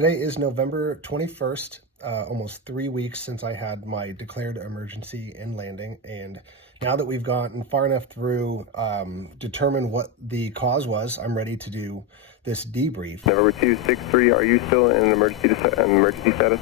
Today is November 21st, almost 3 weeks since I had my declared emergency in landing. And now that we've gotten far enough through, determine what the cause was, I'm ready to do this debrief. November 263, are you still in emergency status?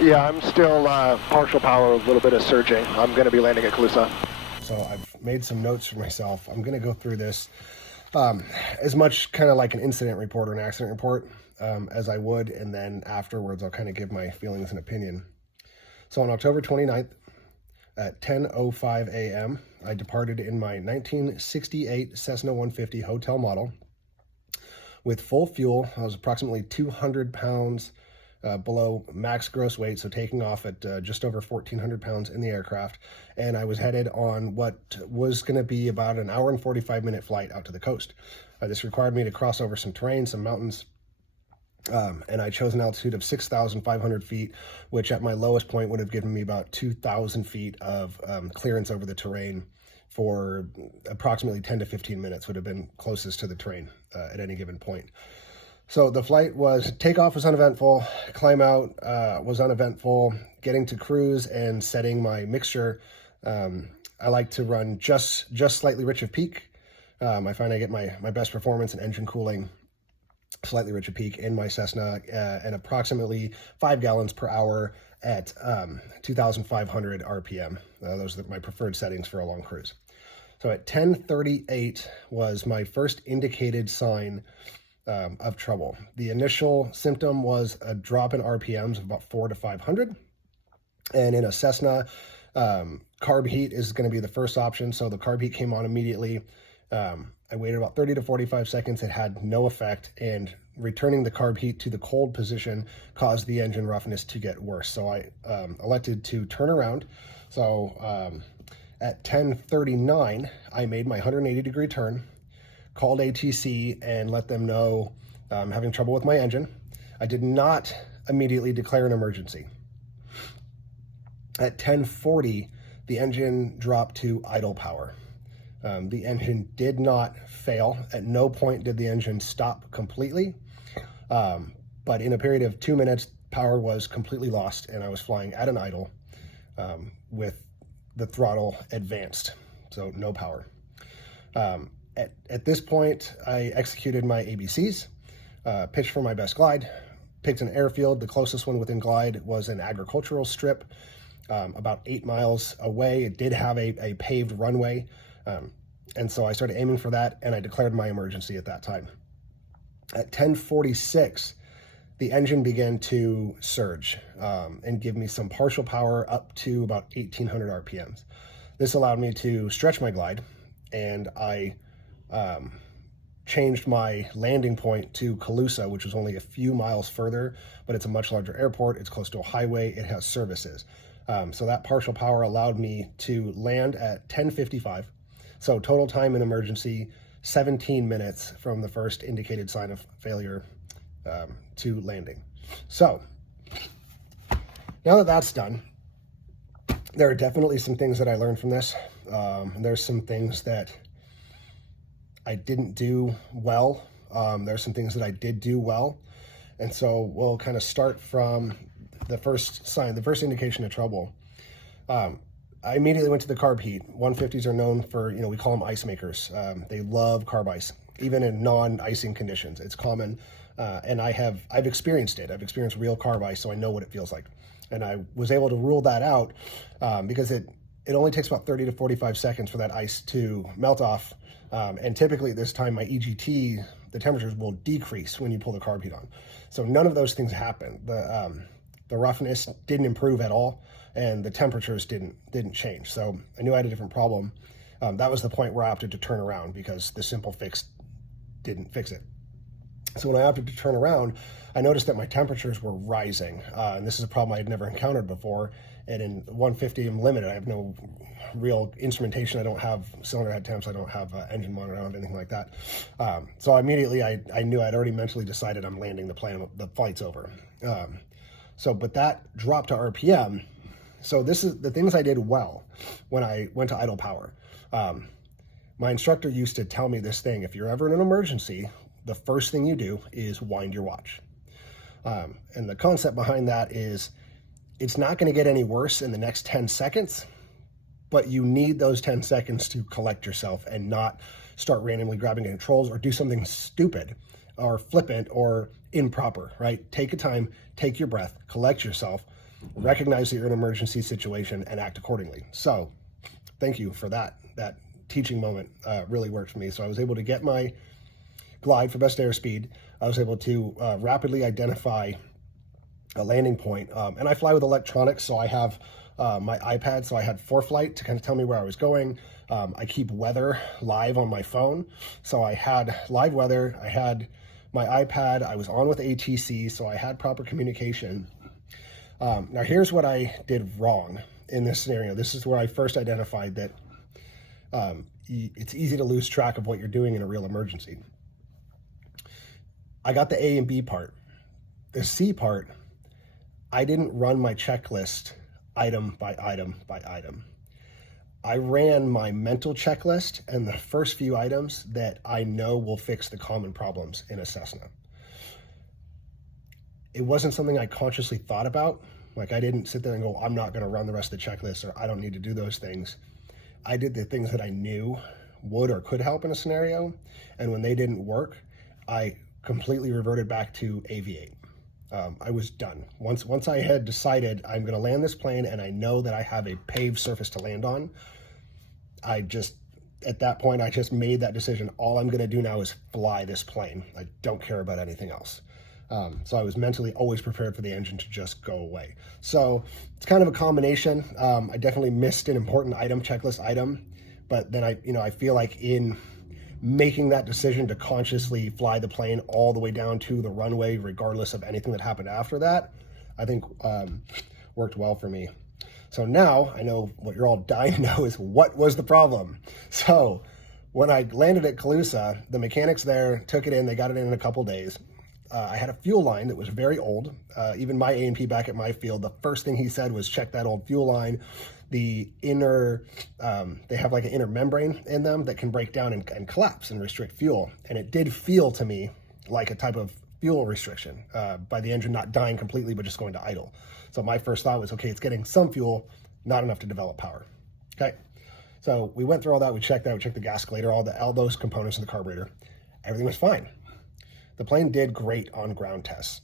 Yeah, I'm still partial power, a little bit of surging. I'm going to be landing at Calusa. So I've made some notes for myself. I'm going to go through this as much kind of like an incident report or an accident report as I would, and then afterwards I'll kind of give my feelings and opinion. So on October 29th at 10:05 a.m., I departed in my 1968 Cessna 150 hotel model with full fuel. I was approximately 200 pounds below max gross weight, so taking off at just over 1,400 pounds in the aircraft, and I was headed on what was going to be about an hour and 45-minute flight out to the coast. This required me to cross over some terrain, some mountains, and I chose an altitude of 6,500 feet, which at my lowest point would have given me about 2,000 feet of clearance over the terrain for approximately 10 to 15 minutes, would have been closest to the terrain at any given point. So the takeoff was uneventful, climb out was uneventful, getting to cruise and setting my mixture. I like to run just slightly rich of peak. I find I get my best performance in engine cooling slightly rich of peak in my Cessna, and approximately 5 gallons per hour at 2,500 RPM. Those are my preferred settings for a long cruise. So at 10:38 was my first indicated sign of trouble. The initial symptom was a drop in RPMs of about 400 to 500. And in a Cessna, carb heat is going to be the first option. So the carb heat came on immediately. I waited about 30 to 45 seconds. It had no effect, and returning the carb heat to the cold position caused the engine roughness to get worse. So I elected to turn around. So at 10:39, I made my 180-degree turn, called ATC and let them know I'm having trouble with my engine. I did not immediately declare an emergency. At 10:40, the engine dropped to idle power. The engine did not fail. At no point did the engine stop completely, but in a period of 2 minutes, power was completely lost, and I was flying at an idle with the throttle advanced, so no power. At this point, I executed my ABCs, pitched for my best glide, picked an airfield. The closest one within glide was an agricultural strip about 8 miles away. It did have a paved runway, and so I started aiming for that, and I declared my emergency at that time. At 10:46, the engine began to surge and give me some partial power up to about 1,800 RPMs. This allowed me to stretch my glide, and I changed my landing point to Calusa, which was only a few miles further, but it's a much larger airport. It's close to a highway. It has services. So that partial power allowed me to land at 10:55. So total time in emergency, 17 minutes from the first indicated sign of failure to landing. So now that that's done, there are definitely some things that I learned from this. There's some things that I didn't do well. There's some things that I did do well. And so we'll kind of start from the first sign, the first indication of trouble. I immediately went to the carb heat. 150s are known for, we call them ice makers. They love carb ice, even in non-icing conditions. It's common, and I've experienced it. I've experienced real carb ice, so I know what it feels like. And I was able to rule that out because it only takes about 30 to 45 seconds for that ice to melt off. And typically at this time, my EGT, the temperatures will decrease when you pull the carb heat on. So none of those things happened. The roughness didn't improve at all, and the temperatures didn't change. So I knew I had a different problem. That was the point where I opted to turn around because the simple fix didn't fix it. So when I opted to turn around, I noticed that my temperatures were rising. And this is a problem I had never encountered before. And in 150, I'm limited. I have no real instrumentation. I don't have cylinder head temps. I don't have engine monitor. I don't have anything like that. So immediately I knew I'd already mentally decided I'm landing the plane. The flight's over. But that dropped to RPM. So this is the things I did well when I went to idle power. My instructor used to tell me this thing: if you're ever in an emergency, the first thing you do is wind your watch. And the concept behind that is it's not going to get any worse in the next 10 seconds, but you need those 10 seconds to collect yourself and not start randomly grabbing controls or do something stupid or flippant or improper, right? Take a time, take your breath, collect yourself, recognize that you're in an emergency situation, and act accordingly. So thank you for that. That teaching moment really worked for me. So I was able to get my glide for best airspeed. I was able to rapidly identify a landing point. And I fly with electronics, so I have my iPad, so I had ForeFlight to kind of tell me where I was going. I keep weather live on my phone, so I had live weather. I had my iPad. I was on with ATC, so I had proper communication. Now here's what I did wrong in this scenario. This is where I first identified that it's easy to lose track of what you're doing in a real emergency. I got the A and B part. The C part, I didn't run my checklist item by item by item. I ran my mental checklist and the first few items that I know will fix the common problems in a Cessna. It wasn't something I consciously thought about. Like, I didn't sit there and go, I'm not going to run the rest of the checklist, or I don't need to do those things. I did the things that I knew would or could help in a scenario. And when they didn't work, I completely reverted back to AV8. I was done. Once I had decided I'm going to land this plane and I know that I have a paved surface to land on, at that point, I just made that decision. All I'm going to do now is fly this plane. I don't care about anything else. So I was mentally always prepared for the engine to just go away. So it's kind of a combination. I definitely missed an important checklist item, but then I feel like in making that decision to consciously fly the plane all the way down to the runway, regardless of anything that happened after that, I think worked well for me. So now I know what you're all dying to know is what was the problem. So when I landed at Calusa, the mechanics there took it in, they got it in a couple days. I had a fuel line that was very old. Even my A&P back at my field, the first thing he said was check that old fuel line. The inner, they have like an inner membrane in them that can break down and collapse and restrict fuel. And it did feel to me like a type of fuel restriction by the engine not dying completely, but just going to idle. So my first thought was, okay, it's getting some fuel, not enough to develop power. Okay. So we went through all that. We checked that. We checked the gasculator, all those components of the carburetor. Everything was fine. The plane did great on ground tests.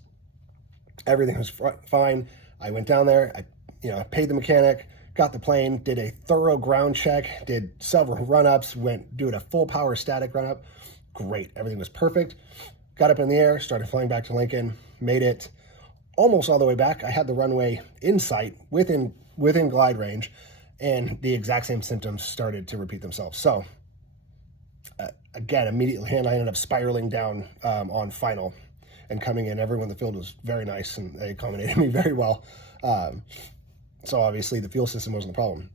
Everything was fine. I went down there, I paid the mechanic, got the plane, did a thorough ground check, did several run-ups, went doing a full power static run-up. Great, everything was perfect. Got up in the air, started flying back to Lincoln, made it almost all the way back. I had the runway in sight, within glide range, and the exact same symptoms started to repeat themselves. So again, immediately, and I ended up spiraling down on final and coming in. Everyone in the field was very nice and they accommodated me very well. So obviously the fuel system wasn't the problem.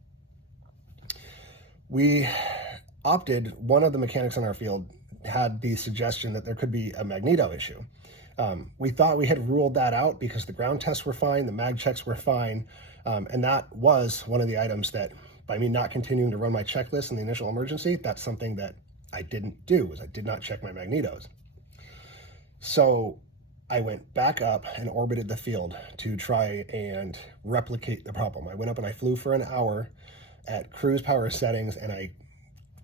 We opted, one of the mechanics on our field had the suggestion that there could be a magneto issue. We thought we had ruled that out because the ground tests were fine, the mag checks were fine, and that was one of the items that, by me not continuing to run my checklist in the initial emergency, that's something that I didn't do, was I did not check my magnetos. So I went back up and orbited the field to try and replicate the problem. I went up and I flew for an hour at cruise power settings, and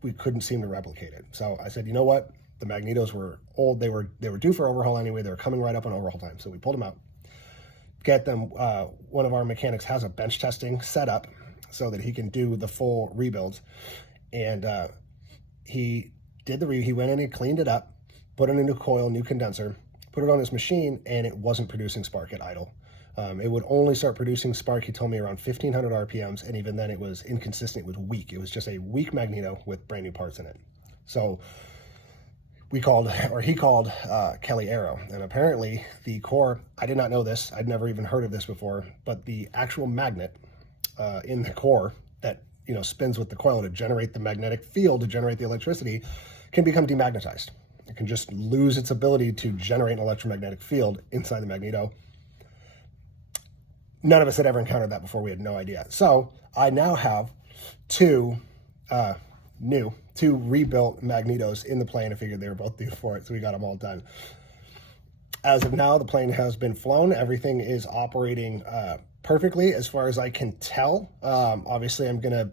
we couldn't seem to replicate it. So I said, you know what? The magnetos were old. They were due for overhaul anyway. They were coming right up on overhaul time. So we pulled them out. Get them. One of our mechanics has a bench testing set up so that he can do the full rebuilds. And he did he went in and cleaned it up, put in a new coil, new condenser, put it on his machine, and it wasn't producing spark at idle. It would only start producing spark, he told me, around 1,500 RPMs, and even then it was inconsistent, it was weak. It was just a weak magneto with brand new parts in it. So he called Kelly Aero, and apparently the core, I did not know this, I'd never even heard of this before, but the actual magnet in the core that spins with the coil to generate the magnetic field, to generate the electricity, can become demagnetized. It can just lose its ability to generate an electromagnetic field inside the magneto. None of us had ever encountered that before. We had no idea. So I now have two rebuilt magnetos in the plane. I figured they were both due for it, so we got them all done. as of now, the plane has been flown. Everything is operating perfectly as far as I can tell. Obviously, I'm going to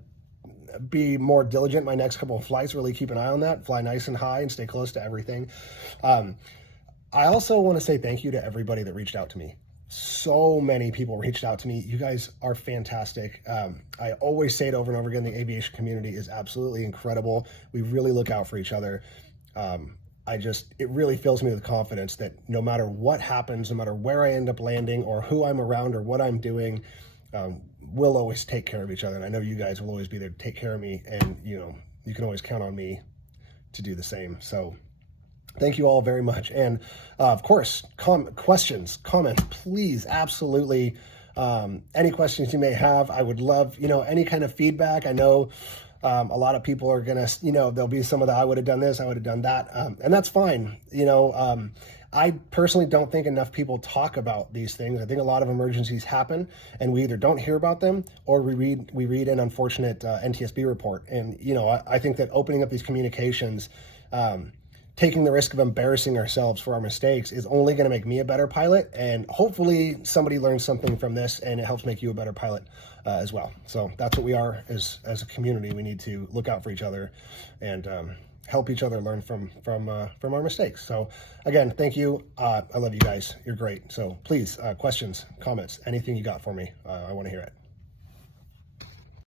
be more diligent my next couple of flights, really keep an eye on that, fly nice and high and stay close to everything. I also want to say thank you to everybody that reached out to me. So many people reached out to me. You guys are fantastic. I always say it over and over again, the aviation community is absolutely incredible. We really look out for each other. It really fills me with confidence that no matter what happens, no matter where I end up landing or who I'm around or what I'm doing, we'll always take care of each other. And I know you guys will always be there to take care of me. And, you can always count on me to do the same. So thank you all very much. And of course, questions, comments, please, absolutely. Any questions you may have, I would love, any kind of feedback. I know a lot of people are going to, there'll be some of the, I would have done this, I would have done that. And that's fine. I personally don't think enough people talk about these things. I think a lot of emergencies happen and we either don't hear about them or we read an unfortunate NTSB report. And, I think that opening up these communications, taking the risk of embarrassing ourselves for our mistakes is only going to make me a better pilot. And hopefully somebody learns something from this and it helps make you a better pilot as well. So that's what we are as a community. We need to look out for each other and help each other learn from our mistakes. So again, thank you. I love you guys. You're great. So please, questions, comments, anything you got for me. I want to hear it.